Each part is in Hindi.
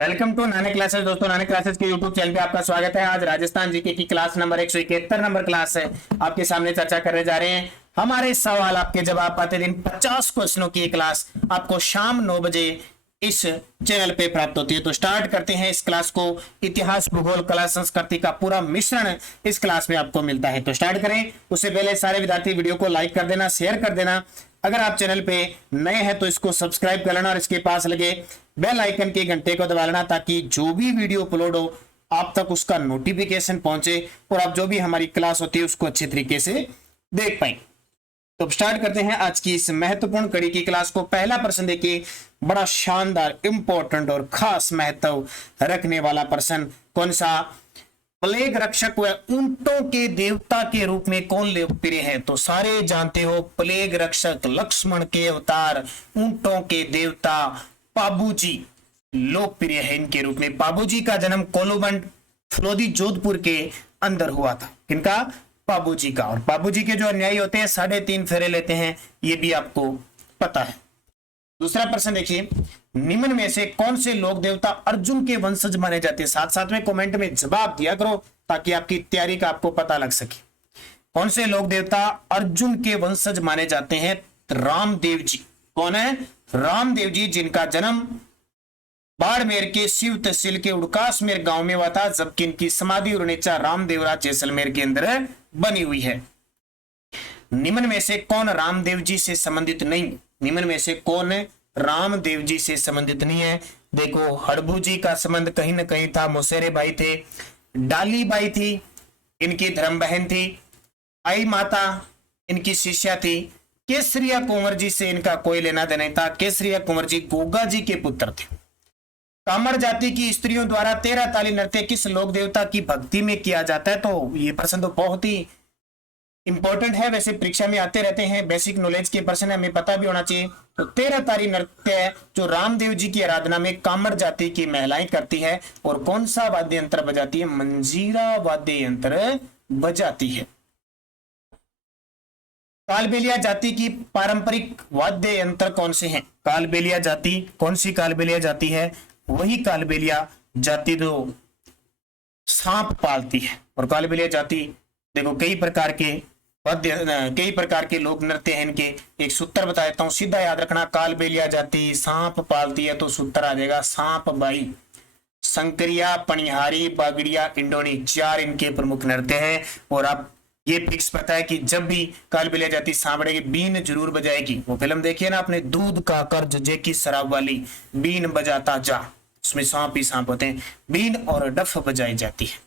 Welcome to Nanak classes. दोस्तों, नानक क्लासेस के यूट्यूब चैनल पे आपका स्वागत है। आज राजस्थान जीके की क्लास नंबर 171 नंबर क्लास है, आपके सामने चर्चा करने जा रहे हैं। हमारे सवाल आपके जवाब पाते दिन 50 क्वेश्चनों की क्लास आपको शाम 9 बजे इस चैनल पे प्राप्त होती है। तो स्टार्ट करते हैं इस क्लास को। इतिहास, भूगोल, कला, संस्कृति का पूरा मिश्रण इस क्लास में आपको मिलता है। तो स्टार्ट करें उससे पहले सारे विद्यार्थी वीडियो को लाइक कर देना, शेयर कर देना। अगर आप चैनल पे नए हैं तो इसको सब्सक्राइब कर लेना और इसके पास लगे बेल आइकन के घंटे को दबा लेना, ताकि जो भी वीडियो अपलोड हो आप तक उसका नोटिफिकेशन पहुंचे और आप जो भी हमारी क्लास होती है उसको अच्छे तरीके से देख पाए। तो स्टार्ट करते हैं आज की इस महत्वपूर्ण कड़ी की क्लास को। पहला प्रश्न देखिए, बड़ा शानदार, इंपॉर्टेंट और खास महत्व रखने वाला प्रश्न। कौन सा? प्लेग रक्षक व ऊंटों के देवता के रूप में कौन लोकप्रिय है? तो सारे जानते हो, प्लेग रक्षक, लक्ष्मण के अवतार, ऊंटों के देवता पाबूजी लोकप्रिय है इनके रूप में। पाबूजी का जन्म कोलुबंड फलोदी जोधपुर के अंदर हुआ था। किनका? पाबूजी का। और पाबूजी के जो अन्यायी होते हैं 3.5 फेरे लेते हैं, ये भी आपको पता है। दूसरा प्रश्न देखिए, निम्न में से कौन से लोक देवता अर्जुन के वंशज माने जाते हैं? साथ साथ में कमेंट में जवाब दिया करो ताकि आपकी तैयारी का आपको पता लग सके। कौन से लोक देवता अर्जुन के वंशज माने जाते हैं? रामदेव जी। कौन है? रामदेव जी, जिनका जन्म बाड़मेर के शिव तहसील के उड़कासमेर गांव में हुआ था, जबकि इनकी समाधि उरणेचा रामदेवरा जैसलमेर के अंदर बनी हुई है। निम्न में से कौन रामदेव जी से संबंधित नहीं? निम्न में से कौन रामदेव जी से संबंधित नहीं है? देखो, हड़बू जी का संबंध कहीं ना कहीं था, मौसेरे भाई थे। डाली बाई थी, इनकी धर्म बहन थी। आई माता इनकी शिष्या थी। केसरिया कुंवर जी से इनका कोई लेना देना नहीं था। केसरिया कुंवर जी गोगा जी के पुत्र थे। कामर जाति की स्त्रियों द्वारा 13 ताली नृत्य किस लोक देवता की भक्ति में किया जाता है? तो ये प्रश्न तो बहुत ही इंपॉर्टेंट है, वैसे परीक्षा में आते रहते हैं, बेसिक नॉलेज के प्रश्न हमें पता भी होना चाहिए। तो 13 ताली नृत्य जो रामदेव जी की आराधना में कामर जाति की महिलाएं करती है, और कौन सा वाद्य यंत्र बजाती है? मंजीरा वाद्य यंत्र बजाती है। कालबेलिया जाति की पारंपरिक वाद्य यंत्र कौन से हैं? कालबेलिया जाति, कौन सी कालबेलिया जाति है? वही कालबेलिया जाति जो सांप पालती है। और कालबेलिया जाति देखो, कई प्रकार के लोक नृत्य हैं इनके। एक सूत्र बता देता हूं, सीधा याद रखना। कालबेलिया जाति सांप पालती है तो सूत्र आ जाएगा सांप बाई। संकरिया, पनिहारी, बागड़िया, इंडोनी, 4 इनके प्रमुख नृत्य हैं। और आप ये फिक्स पता है कि जब भी कालबेलिया जाति सांभड़ेगी, बीन जरूर बजाएगी। वो फिल्म देखिए ना आपने, दूध का कर्ज जेकी शराब वाली, बीन बजाता जा, उसमें सांप ही सांप होते हैं। बीन और डफ बजाई जाती है।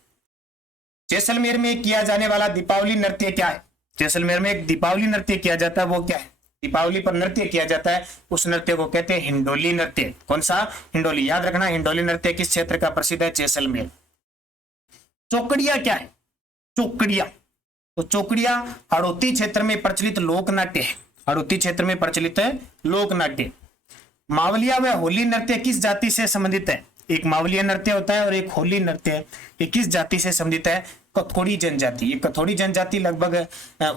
जैसलमेर में किया जाने वाला दीपावली नृत्य क्या है? जैसलमेर में एक दीपावली नृत्य किया जाता है, वो क्या है? दीपावली पर नृत्य किया जाता है, उस नृत्य को कहते हैं हिंडोली नृत्य। कौन सा? हिंडोली। याद रखना, हिंडोली नृत्य किस क्षेत्र का प्रसिद्ध है? जैसलमेर। चौकड़िया क्या है? चौकड़िया, तो चौकड़िया हड़ौती क्षेत्र में प्रचलित लोक नाट्य है। हड़ौती क्षेत्र में प्रचलित है लोक नाट्य। मावलिया व होली नृत्य किस जाति से संबंधित है? एक मावलिया नृत्य होता है और एक होली नृत्य है। ये किस जाति से संबंधित है? कथोड़ी जनजाति। ये कथोड़ी जनजाति लगभग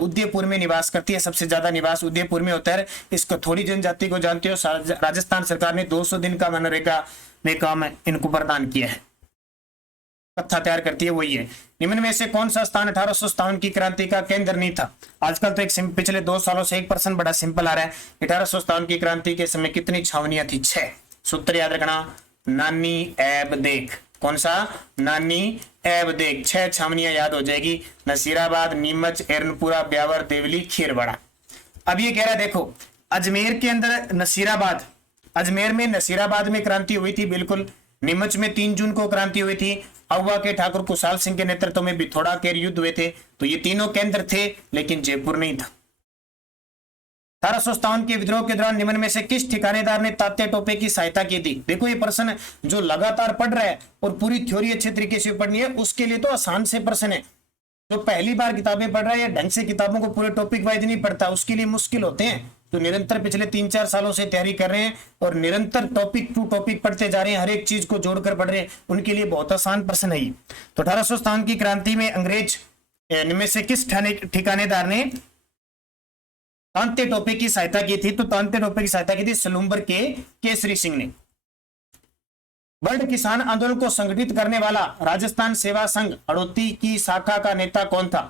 उदयपुर में निवास करती है, सबसे ज्यादा निवास उदयपुर में होता है। इस कथोड़ी जनजाति को जानते हो, राजस्थान सरकार ने 200 दिन का मनरेगा में काम इनको प्रदान किया है। कथा तैयार करती है, वही है। निम्न में से कौन सा स्थान 1857 की क्रांति का केंद्र नहीं था? आजकल तो एक पिछले 2 सालों से 1% बड़ा सिंपल आ रहा है। 1857 की क्रांति के समय कितनी छावनियां थी? 6। सूत्र याद रखना, नानी ऐब देख। कौन सा? नानी ऐब देख। 6 छावनियां याद हो जाएगी। नसीराबाद, नीमच, एरनपुरा, ब्यावर, देवली, खीरवाड़ा। अब ये कह रहा है, देखो अजमेर के अंदर नसीराबाद, अजमेर में नसीराबाद में क्रांति हुई थी, बिल्कुल। नीमच में 3 जून को क्रांति हुई थी। अहुआ के ठाकुर कुशाल सिंह के नेतृत्व में बिथोड़ा के युद्ध हुए थे। तो ये तीनों केंद्र थे, लेकिन जयपुर नहीं था। 1857 के विद्रोह के दौरान निम्न में से किस ठिकानेदार ने तात्या टोपे की सहायता की थी? देखो ये प्रश्न जो लगातार पढ़ रहा है और पूरी थ्योरी अच्छे तरीके से पढ़नी है, उसके लिए तो आसान से प्रश्न है। जो पहली बार किताबें पढ़ रहा है या ढंग से किताबों को पूरे टॉपिक वाइज नहीं पढ़ता, उसके लिए मुश्किल होते हैं। तो निरंतर पिछले 3-4 सालों से तैयारी कर रहे हैं और निरंतर टॉपिक टू टॉपिक पढ़ते जा रहे हैं, हर एक चीज को जोड़कर पढ़ रहे हैं, उनके लिए बहुत आसान प्रश्न है ये। तो 1857 की क्रांति में अंग्रेज इनमें से किस ठिकानेदार ने तांते टोपे की सहायता की थी? तो तांते टोपे की सहायता की थी सलूम्बर के केसरी सिंह ने। वर्ल्ड किसान आंदोलन को संगठित करने वाला राजस्थान सेवा संघ हड़ौती की शाखा का नेता कौन था?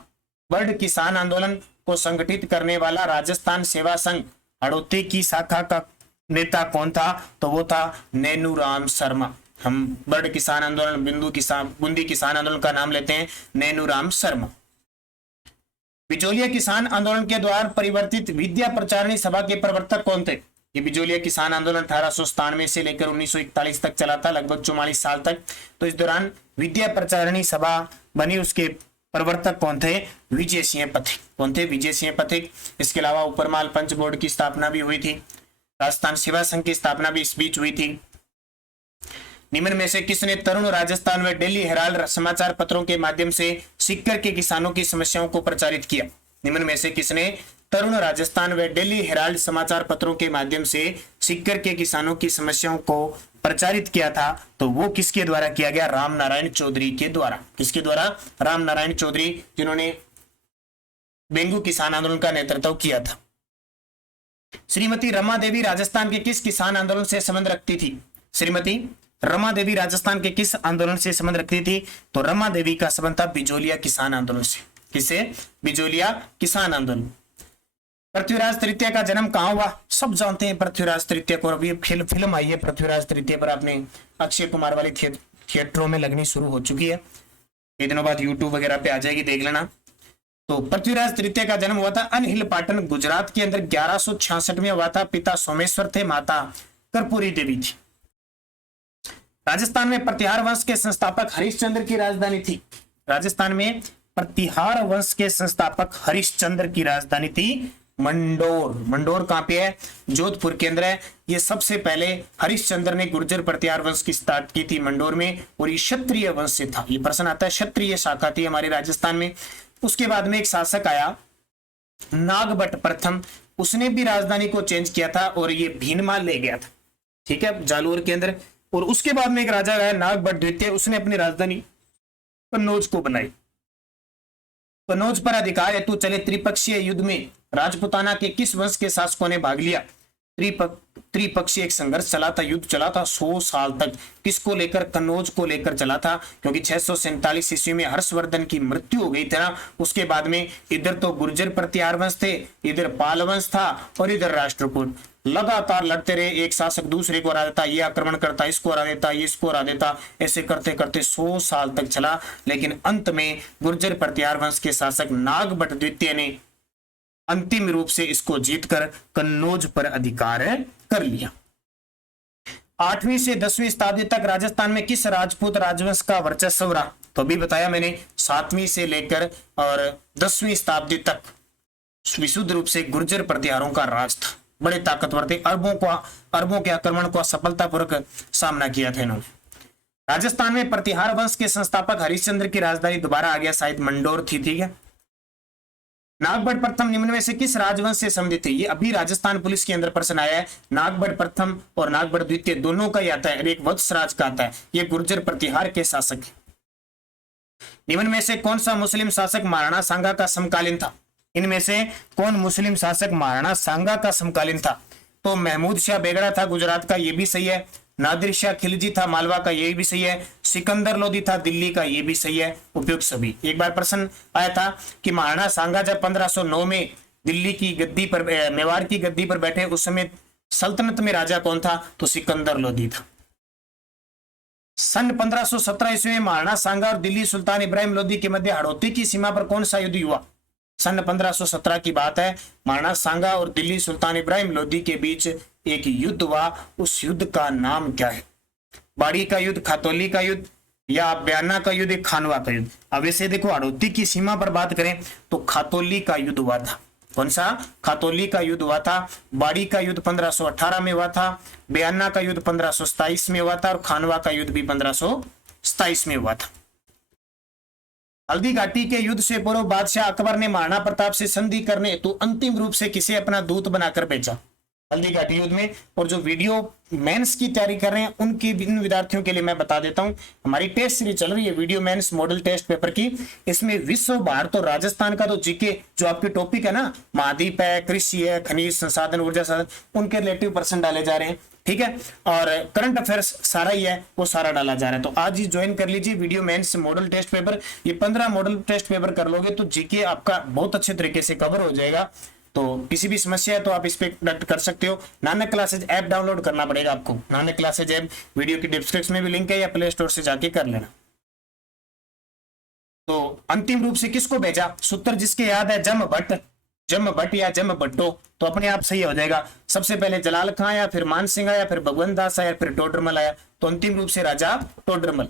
वर्ल्ड किसान आंदोलन को संगठित करने वाला राजस्थान सेवा संघ हड़ौती की शाखा का नेता कौन था? तो वो था नैनूराम शर्मा। हम वर्ल्ड किसान आंदोलन बूंदी किसान आंदोलन का नाम लेते हैं नैनूराम शर्मा। बिजोलिया किसान आंदोलन के द्वारा परिवर्तित विद्या प्रचारणी सभा के प्रवर्तक कौन थे? ये बिजोलिया किसान आंदोलन 1897 से लेकर 1941 तक चला था, लगभग 44 साल तक। तो इस दौरान विद्या प्रचारणी सभा बनी, उसके प्रवर्तक कौन थे? विजय सिंह पथिक। कौन थे? विजय सिंह पथिक। इसके अलावा उपरमाल पंच बोर्ड की स्थापना भी हुई थी, राजस्थान सेवा संघ की स्थापना भी इस बीच हुई थी। निम्न में से किसने तरुण राजस्थान व दिल्ली हेराल्ड समाचार पत्रों के माध्यम से सीकर के किसानों की समस्याओं को प्रचारित किया? निम्न में से किसने तरुण राजस्थान व दिल्ली हेराल्ड समाचार पत्रों के माध्यम से सीकर के किसानों की समस्याओं को प्रचारित किया था? तो वो किसके द्वारा किया गया? राम नारायण चौधरी के द्वारा। किसके द्वारा? राम नारायण चौधरी, जिन्होंने बेंगू किसान आंदोलन का नेतृत्व किया था। श्रीमती रमा देवी राजस्थान के किस किसान आंदोलन से संबंध रखती थी? श्रीमती रमा देवी राजस्थान के किस आंदोलन से संबंध रखती थी? तो रमा देवी का संबंध था बिजोलिया किसान आंदोलन से। किसे? बिजोलिया किसान आंदोलन। पृथ्वीराज तृतीय का जन्म कहां हुआ? सब जानते हैं पृथ्वीराज तृतीय को। अभी फिल्म आई है पृथ्वीराज तृतीय पर, आपने अक्षय कुमार वाली थिएटरों में लगनी शुरू हो चुकी है, कई दिनों बाद यूट्यूब वगैरह पे आ जाएगी, देख लेना। तो पृथ्वीराज तृतीय का जन्म हुआ था अनहिल पाटन, गुजरात के अंदर 1166 में हुआ था। पिता सोमेश्वर थे, माता कर्पूरी देवी थी। राजस्थान में प्रतिहार वंश के संस्थापक हरिश्चंद्र की राजधानी थी। राजस्थान में प्रतिहार वंश के संस्थापक हरिश्चंद्र की राजधानी थी मंडोर। मंडोर कहां पे है? जोधपुर के अंदर है। ये सबसे पहले हरिश्चंद्र ने गुर्जर प्रतिहार वंश की स्टार्ट की थी मंडोर में, और ये क्षत्रिय वंश से था। ये प्रश्न आता है, क्षत्रिय शाखा थी हमारे राजस्थान में। उसके बाद में एक शासक आया नागभट्ट प्रथम, उसने भी राजधानी को चेंज किया था और ये भीनमाल ले गया था, ठीक है, जालोर के अंदर। और उसके बाद में एक राजा आया नागभट्ट द्वितीय, उसने अपनी राजधानी कन्नौज को बनाई। कन्नौज पर अधिकार हेतु चले त्रिपक्षीय युद्ध में राजपुताना के किस वंश के शासकों ने भाग लिया? त्रिपक्षीय एक संघर्ष चला था, युद्ध चला था 100 साल तक। किसको लेकर? कन्नौज को लेकर चला था, क्योंकि 647 ईस्वी में हर्षवर्धन की मृत्यु हो गई थी ना। उसके बाद में इधर तो गुर्जर प्रतिहार वंश थे, इधर पाल वंश था और इधर राष्ट्रकूट। लगातार लड़ते रहे, एक शासक दूसरे को हरा देता, ये आक्रमण करता, इसको हरा देता, ये इसको हरा देता, ऐसे करते करते 100 साल तक चला। लेकिन अंत में गुर्जर प्रतिहार वंश के शासक नागभट्ट द्वितीय ने अंतिम रूप से इसको जीतकर कन्नौज पर अधिकार कर लिया। 8वीं से 10वीं शताब्दी तक राजस्थान में किस राजपूत राजवंश का वर्चस्व रहा? तो अभी बताया मैंने, 7वीं से लेकर और 10वीं शताब्दी तक विशुद्ध रूप से गुर्जर प्रतिहारों का राज था। बड़े ताकतवर थे, अरबों के आक्रमण को सफलतापूर्वक सामना किया था इन्होंने। राजस्थान में प्रतिहार वंश के संस्थापक हरिश्चंद्र की राजधानी दोबारा आ गया, शायद मंडोर थी, ठीक है। नागभट्ट प्रथम निम्न में से किस राजवंश से संबंधित थे? ये अभी राजस्थान पुलिस के अंदर प्रश्न आया है। नागभट्ट प्रथम और नागभट्ट द्वितीय दोनों का ही आता है, एक वत्सराज का आता है। ये गुर्जर प्रतिहार के शासक है। निम्न में से कौन सा मुस्लिम शासक महाराणा सांगा का समकालीन था? इनमें से कौन मुस्लिम शासक महाराणा सांगा का समकालीन था? तो महमूद शाह बेगड़ा था गुजरात का, ये भी सही है। नादिर शाह खिलजी था मालवा का, ये भी सही है। सिकंदर लोधी था दिल्ली का, ये भी सही है। उपयुक्त सभी। एक बार प्रश्न आया था कि महाराणा सांगा जब 1509 में दिल्ली की गद्दी पर, मेवाड़ की गद्दी पर बैठे, उस समय सल्तनत में राजा कौन था? तो सिकंदर लोधी था। सन 1517 ईस्वी में महाराणा सांगा और दिल्ली सुल्तान इब्राहिम लोधी के मध्य हड़ौती की सीमा पर कौन सा युद्ध हुआ? सन 1517 की बात है। महाराणा सांगा और दिल्ली सुल्तान इब्राहिम लोधी के बीच एक युद्ध हुआ। उस युद्ध का नाम क्या है? बाड़ी का युद्ध, खातौली का युद्ध, या बयाना का युद्ध, खानवा का युद्ध? अब ऐसे देखो, हड़ौती की सीमा पर बात करें तो खातौली का युद्ध हुआ था। कौन सा? खातौली का युद्ध हुआ था। बाड़ी का युद्ध 1518 में हुआ था, बयाना का युद्ध 1527 में हुआ था और खानवा का युद्ध भी 1527 में हुआ था। हल्दी घाटी के युद्ध से पूर्व बादशाह अकबर ने महाराणा प्रताप से संधि करने हेतु अंतिम रूप से किसे अपना दूत बनाकर भेजा? हल्दी घाटी युद्ध में। और जो वीडियो मेंस की तैयारी कर रहे हैं उनकी इन विद्यार्थियों के लिए मैं बता देता हूं, हमारी टेस्ट सीरीज चल रही है video mains model test paper की। इसमें विश्व भारत तो राजस्थान का तो जीके जो आपके टॉपिक है ना, महाद्वीप है, कृषि है, खनिज संसाधन, ऊर्जा साधन, उनके रिलेटिव प्रश्न डाले जा रहे हैं। ठीक है। और करंट अफेयर्स सारा ही है, वो सारा डाला जा रहा है। तो आज ही ज्वाइन कर लीजिए video mains model test paper. ये 15 मॉडल टेस्ट पेपर कर लोगे तो जीके आपका बहुत अच्छे तरीके से कवर हो जाएगा। तो किसी भी समस्या है तो आप इस पे कंडक्ट कर सकते हो। नानक क्लासेज ऐप डाउनलोड करना पड़ेगा आपको। नानक क्लासेज ऐप वीडियो की डिस्क्रिप्शन में भी लिंक है, या प्ले स्टोर से जाके कर लेना। तो अंतिम रूप से किसको भेजा? सूत्र जिसके याद है जम भट्ट या जम भट्टो, तो अपने आप सही हो जाएगा। सबसे पहले जलाल खां आया, फिर मान सिंह आया, फिर भगवंत दास आया, फिर टोडरमल आया। तो अंतिम रूप से राजा टोडरमल।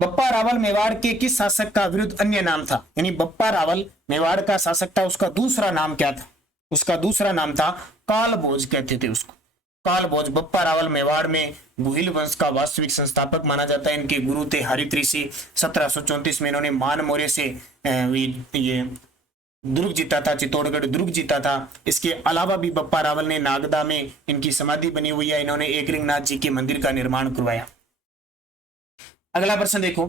बप्पा रावल मेवाड़ के किस शासक का विरुद्ध अन्य नाम था? यानी बप्पा रावल मेवाड़ का शासक था, उसका दूसरा नाम क्या था? उसका दूसरा नाम था कालभोज, कहते थे उसको कालभोज। बप्पा रावल मेवाड़ में गुहिल वंश का वास्तविक संस्थापक माना जाता है। इनके गुरु थे हरित ऋषि। 1734 में इन्होंने मान मौर्य से ये दुर्ग जीता था, चित्तौड़गढ़ दुर्ग जीता था। इसके अलावा भी बप्पा रावल ने नागदा में इनकी समाधि बनी हुई है। इन्होंने एकलिंगनाथ जी के मंदिर का निर्माण करवाया। अगला प्रश्न देखो,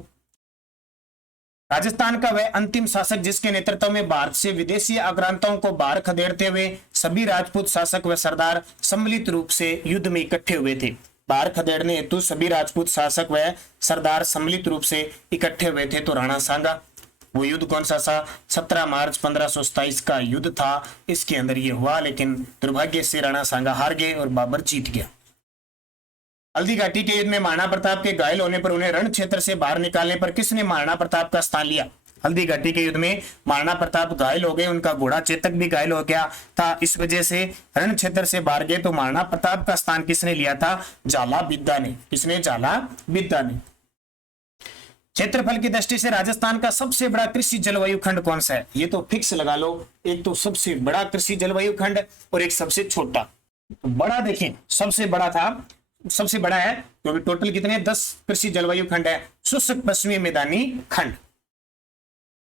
राजस्थान का वह अंतिम शासक जिसके नेतृत्व में भारत से विदेशी आक्रांताओं को बाहर खदेड़ते हुए सभी राजपूत शासक व सरदार सम्मिलित रूप से युद्ध में इकट्ठे हुए थे। बाहर खदेड़ने हेतु सभी राजपूत शासक व सरदार सम्मिलित रूप से इकट्ठे हुए थे। तो राणा सांगा। वो युद्ध कौन सा था? 17 मार्च 1527 का युद्ध था। इसके अंदर ये हुआ, लेकिन दुर्भाग्य से राणा सांगा हार गए और बाबर जीत गया। हल्दी घाटी के युद्ध में महाराणा प्रताप के घायल होने पर उन्हें रण क्षेत्र से बाहर निकालने पर किसने महाराणा प्रताप का स्थान लिया? हल्दी घाटी के युद्ध में महाराणा प्रताप घायल हो गए, उनका घोड़ा चेतक भी घायल हो गया था। इस वजह से रण क्षेत्र से बाहर गए। तो महाराणा प्रताप का स्थान किसने लिया था? झाला बिद्दा ने। किसने? झाला बिद्दा ने। क्षेत्रफल की दृष्टि से राजस्थान का सबसे बड़ा कृषि जलवायु खंड कौन सा है? ये तो फिक्स लगा लो, एक तो सबसे बड़ा कृषि जलवायु खंड और एक सबसे छोटा। बड़ा देखें, सबसे बड़ा था, सबसे बड़ा है क्योंकि टोटल कितने 10 कृषि जलवायु खंड है। शुष्क पश्चिमी मैदानी खंड।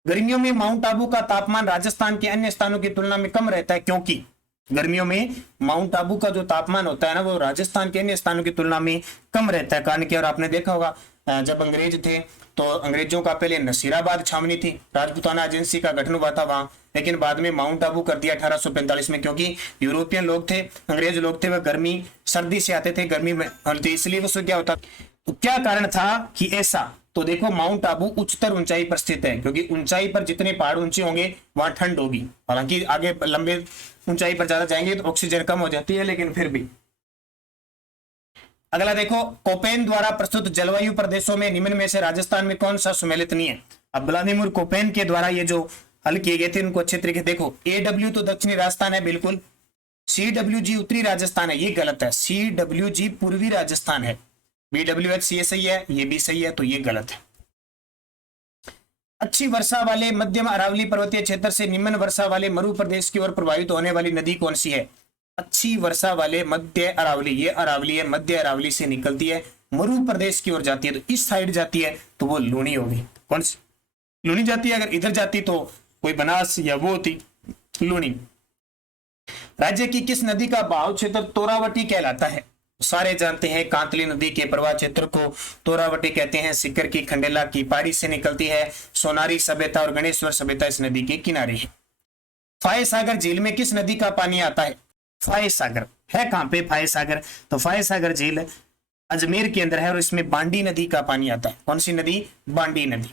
गर्मियों में माउंट आबू का तापमान राजस्थान के अन्य स्थानों की तुलना में कम रहता है, क्योंकि गर्मियों में माउंट आबू का जो तापमान होता है ना, वो राजस्थान के अन्य स्थानों की तुलना में कम रहता है। कारण कि और आपने देखा होगा जब अंग्रेज थे तो अंग्रेजों का पहले नसीराबाद छावनी थी, राजपूताना एजेंसी का गठन हुआ था वहां, लेकिन बाद में माउंट आबू कर दिया 1845 में, क्योंकि यूरोपियन लोग थे, अंग्रेज लोग थे, वह गर्मी सर्दी से आते थे, गर्मी में तो इसलिए वो क्या होता। तो क्या कारण था कि ऐसा? तो देखो माउंट आबू उच्चतर ऊंचाई पर स्थित है, क्योंकि ऊंचाई पर जितने पहाड़ ऊंचे होंगे वहां ठंड होगी। हालांकि आगे लंबे ऊंचाई पर ज्यादा जाएंगे तो ऑक्सीजन कम हो जाती है, लेकिन फिर भी। अगला देखो, कोपेन द्वारा प्रस्तुत जलवायु प्रदेशों में निम्न में से राजस्थान में कौन सा सुमेलित नहीं है? अब व्लादिमीर कोपेन के द्वारा ये जो हल किए गए थे उनको अच्छे तरीके देखो। AW तो दक्षिणी राजस्थान है बिल्कुल, CWG उत्तरी राजस्थान है, ये गलत है। CWG पूर्वी राजस्थान है। BWH ये सही है, ये भी सही है, तो ये गलत है। अच्छी वर्षा वाले मध्यम अरावली पर्वतीय क्षेत्र से निम्न वर्षा वाले मरु प्रदेश की ओर प्रवाहित होने वाली नदी कौन सी है? अच्छी वर्षा वाले मध्य अरावली, ये अरावली है, मध्य अरावली से निकलती है, मरु प्रदेश की ओर जाती है, तो इस साइड जाती है तो वो लूनी होगी। कौन सी? लूनी जाती है। अगर इधर जाती तो कोई बनास या वो होती लूनी। राज्य की किस नदी का बहाव क्षेत्र तोरावटी कहलाता है? सारे जानते हैं कांतली नदी के प्रवाह क्षेत्र को तोरावटी कहते हैं। सिक्कर की खंडेला की पहाड़ी से निकलती है। सोनारी सभ्यता और गणेश्वर सभ्यता इस नदी के किनारे है। फाय सागर झील में किस नदी का पानी आता है? फाय सागर है कहां पे? फाय सागर, तो फाय सागर झील अजमेर के अंदर है और इसमें बांडी नदी का पानी आता है। कौन सी नदी? बांडी नदी।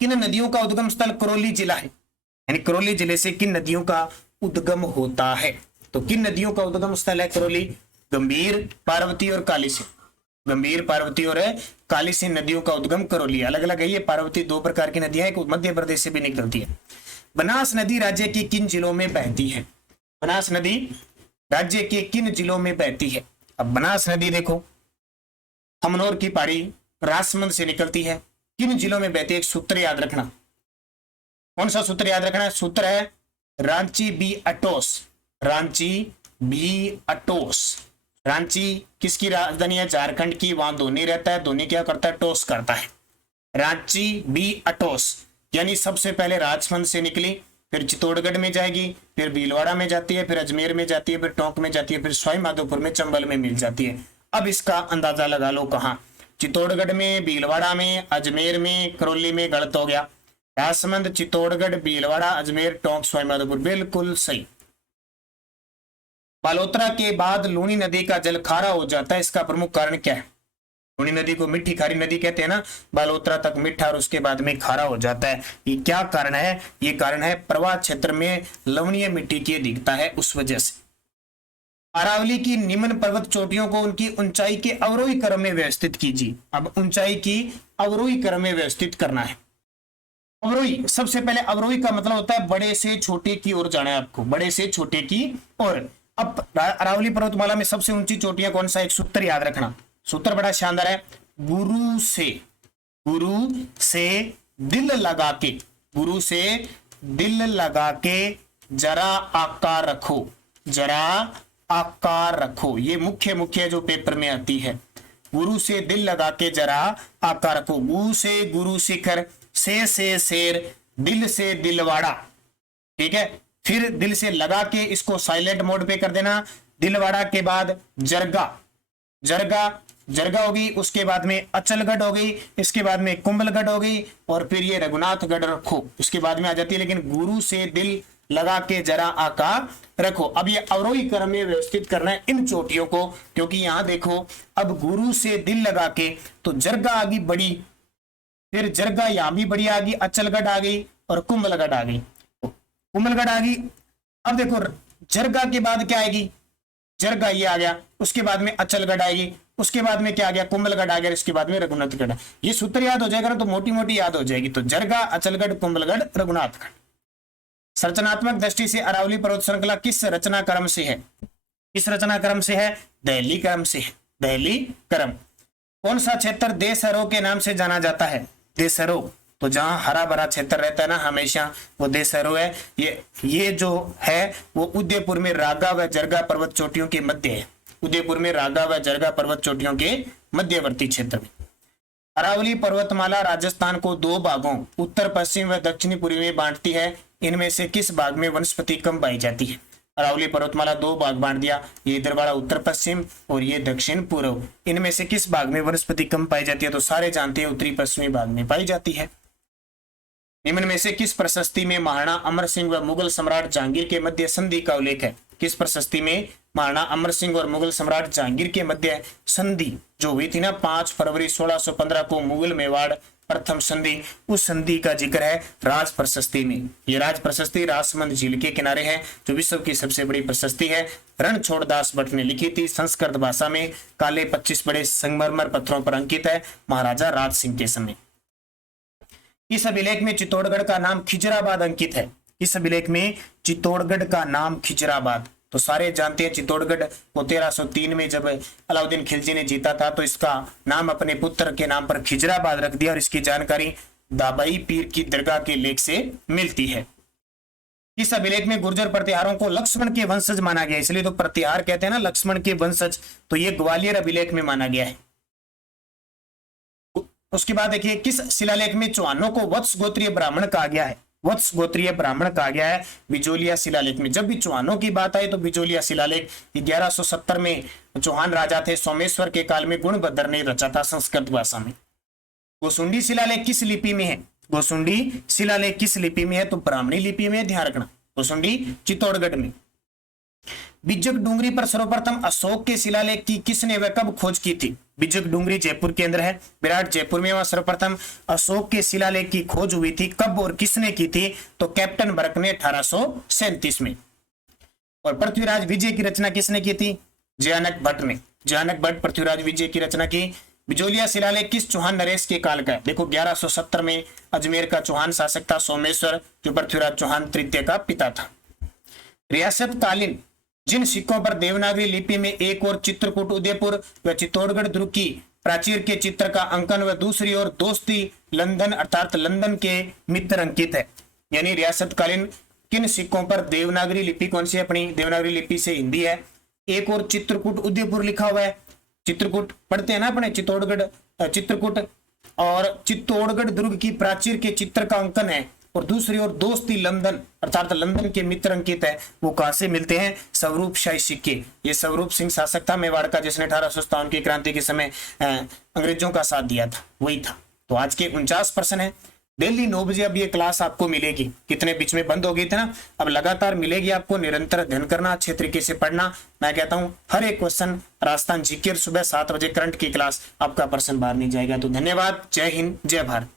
किन नदियों का उद्गम स्थल करौली जिला है? यानी करौली जिले से किन नदियों का उद्गम होता है? तो किन नदियों का उद्गम स्थल है करौली? गंभीर, पार्वती और कालीसिंध। गंभीर, पार्वती और कालीसिंध नदियों का उद्गम करौली। अलग अलग है ये। पार्वती 2 प्रकार की नदियां, एक मध्य प्रदेश से भी निकलती है। बनास नदी राज्य के किन जिलों में बहती है? बनास नदी राज्य के किन जिलों में बहती है? अब बनास नदी देखो हमनौर की पहाड़ी राजसमंद से निकलती है। किन जिलों में बहती है? एक सूत्र याद रखना। कौन सा सूत्र याद रखना है? सूत्र है रांची बी अटोस। रांची बी अटोस। रांची किसकी राजधानी है? झारखंड की। वहां धोनी रहता है, धोनी क्या करता है? टोस करता है। रांची बी अटोस यानी सबसे पहले राजसमंद से निकली, फिर चित्तौड़गढ़ में जाएगी, फिर भीलवाड़ा में जाती है, फिर अजमेर में जाती है, फिर टोंक में जाती है, फिर सवाई माधोपुर में, चंबल में मिल जाती है। अब इसका अंदाजा लगा लो कहां? चित्तौड़गढ़ में, भीलवाड़ा में, अजमेर में, करौली में। गलत हो गया। राजसमंद, चित्तौड़गढ़, भीलवाड़ा, अजमेर, टोंक, सवाई माधोपुर। बिल्कुल सही। बालोतरा के बाद लूनी नदी का जल खारा हो जाता है, इसका प्रमुख कारण क्या है? लूनी नदी को मिट्टी खारी नदी कहते हैं ना, बालोतरा तक मीठा और उसके बाद में खारा हो जाता है। ये क्या कारण है? ये कारण है प्रवाह क्षेत्र में लवणीय मिट्टी की अधिकता है, उस वजह से। अरावली की निम्न पर्वत चोटियों को उनकी ऊंचाई के अवरोही क्रम में व्यवस्थित कीजिए। अब ऊंचाई की अवरोही क्रम में व्यवस्थित करना है। अवरोही, सबसे पहले अवरोही का मतलब होता है बड़े से छोटे की ओर जाना है आपको, बड़े से छोटे की ओर। अब अरावली पर्वतमाला में सबसे ऊंची चोटियां कौन सा? एक सूत्र याद रखना, सूत्र बड़ा शानदार है। गुरु से दिल लगा के, गुरु से दिल लगा के जरा आकार रखो, जरा आकार रखो। ये मुख्य जो पेपर में आती है, गुरु से दिल लगा के जरा आकार रखो। गु से गुरु शिखर, से शेर, दिल से दिलवाड़ा, ठीक है। फिर दिल से लगा के इसको साइलेंट मोड पे कर देना। दिलवाड़ा के बाद जरगा होगी, उसके बाद में अचलगढ़ हो गई, इसके बाद में कुंभलगढ़ हो गई, और फिर ये रघुनाथगढ़ रखो, उसके बाद में आ जाती है। लेकिन गुरु से दिल लगा के जरा आकार रखो। अब ये अवरोही क्रम में व्यवस्थित करना है इन चोटियों को, क्योंकि यहां देखो, अब गुरु से दिल लगा के तो जरगा आ गई बड़ी, फिर जरगा यहां भी बड़ी आ गई, अचलगढ़ आ गई और कुंभलगढ़ आ गई, कुंभलगढ़ आ गई। अब देखो जरगा के बाद क्या आएगी? जरगा ये आ गया, उसके बाद में अचलगढ़ आएगी, उसके बाद में क्या आ गया? कुंभलगढ़ आ गया, इसके बाद में रघुनाथगढ़। ये सूत्र याद हो जाएगा ना, तो मोटी मोटी याद हो जाएगी। तो जरगा, अचलगढ़, कुंभलगढ़, रघुनाथगढ़। संरचनात्मक दृष्टि से अरावली पर्वत श्रृंखला किस रचना क्रम से है? किस रचना क्रम से है? दहली क्रम से है, दहली क्रम। कौन सा क्षेत्र देशहरों के नाम से जाना जाता है? देशहरों, तो जहां हरा भरा क्षेत्र रहता है ना हमेशा, वो देशहरों है। ये जो है वो उदयपुर में रागा व जरगा पर्वत चोटियों के मध्य है, उदयपुर में रागा व जरगा पर्वत चोटियों के मध्यवर्ती क्षेत्र में। अरावली पर्वतमाला राजस्थान को दो भागों उत्तर पश्चिम व दक्षिणी पूर्वी में बांटती है। इनमें से किस भाग में वनस्पति कम पाई जाती है? अरावली पर्वतमाला दो भाग बांट दिया, ये इधर वाला उत्तर पश्चिम और ये दक्षिण पूर्व। इनमें से किस भाग में वनस्पति कम पाई जाती है? तो सारे जानते हैं उत्तरी पश्चिमी भाग में पाई जाती है। निम्न में से किस प्रशस्ति में महाराणा अमर सिंह व मुगल सम्राट जहांगीर के मध्य संधि का उल्लेख है? किस प्रशस्ति में महाराणा अमर सिंह और मुगल सम्राट जहांगीर के मध्य संधि जो हुई थी ना 5 फरवरी 1615 को मुगल मेवाड़ प्रथम संधि, उस संधि का जिक्र है राज प्रशस्ति में। ये राज प्रशस्ति राजसमंद झील के किनारे है, जो विश्व की सबसे बड़ी प्रशस्ति है। रणछोड़ दास भट्ट ने लिखी थी, संस्कृत भाषा में, काले 25 बड़े संगमरमर पत्थरों पर अंकित है, महाराजा राज सिंह के समय। इस अभिलेख में चित्तौड़गढ़ का नाम खिजराबाद अंकित है। इस अभिलेख में चित्तौड़गढ़ का नाम खिजराबाद, तो सारे जानते हैं चित्तौड़गढ़ को 1303 में जब अलाउद्दीन खिलजी ने जीता था तो इसका नाम अपने पुत्र के नाम पर खिजराबाद रख दिया, और इसकी जानकारी दाबाई पीर की दरगाह के लेख से मिलती है। इस अभिलेख में गुर्जर प्रतिहारों को लक्ष्मण के वंशज माना गया, इसलिए तो प्रतिहार कहते हैं ना लक्ष्मण के वंशज, तो ये ग्वालियर अभिलेख में माना गया है। उसके बाद देखिए किस शिलालेख में चौहानों को वत्स गोत्रीय ब्राह्मण कहा गया है? वत्स गोत्रीय ब्राह्मण कहा गया है बिजोलिया शिलालेख में। जब भी चौहानों की बात आई तो बिजोलिया शिलालेख 1170 में चौहान राजा थे सोमेश्वर के काल में गुणभद्र ने रचा था संस्कृत भाषा में। गोसुंडी शिलालेख किस लिपि में है? गोसुंडी शिलालेख किस लिपि में है? तो ब्राह्मणी लिपि में, ध्यान रखना। गोसुंडी चित्तौड़गढ़ में। बिजक डूंगरी पर सर्वप्रथम अशोक के शिलालेख की किसने व कब खोज की थी? बिजक डूंगरी जयपुर के अंदर है, विराट जयपुर में। वहां सर्वप्रथम अशोक के शिलालेख की खोज हुई थी, कब और किसने की थी? तो कैप्टन बर्क ने 1837 में। और पृथ्वीराज विजय की रचना किसने की थी? जयानक भट्ट ने। जयानक भट्ट पृथ्वीराज विजय की रचना की। बिजोलिया शिलालेख किस चौहान नरेश के काल का है? देखो 1170 में अजमेर का चौहान शासक था सोमेश्वर, जो पृथ्वीराज चौहान तृतीय का पिता था। रियासत कालीन जिन सिक्कों पर देवनागरी लिपि में एक और चित्रकूट उदयपुर व चित्तौड़गढ़ दुर्ग की प्राचीर के चित्र का अंकन व दूसरी ओर दोस्ती लंदन अर्थात लंदन के मित्र अंकित है। यानी रियासतकालीन किन सिक्कों पर देवनागरी लिपि कौन सी? अपनी देवनागरी लिपि से हिंदी है। एक और चित्रकूट उदयपुर लिखा हुआ है, चित्रकूट पढ़ते हैं ना अपने, चित्तौड़गढ़ चित्रकूट, और चित्तौड़गढ़ दुर्ग की प्राचीर के चित्र का अंकन है, और दूसरी ओर दोस्ती लंदन अर्थात लंदन के मित्र अंकित है। वो कहां से मिलते हैं? स्वरूप शाही सिक्के। ये स्वरूप सिंह शासक था मेवाड़ का, जिसने 1857 की क्रांति के समय अंग्रेजों का साथ दिया था, वही था। तो आज के 49 प्रश्न है। डेली 9 बजे अब ये क्लास आपको मिलेगी। कितने बीच में बंद हो गई थी ना, अब लगातार मिलेगी आपको। निरंतर अध्ययन करना, अच्छे तरीके से पढ़ना। मैं कहता हूँ हर एक क्वेश्चन राजस्थान जीके, सुबह 7 बजे करंट की क्लास, आपका प्रश्न बाहर नहीं जाएगा। तो धन्यवाद, जय हिंद, जय भारत।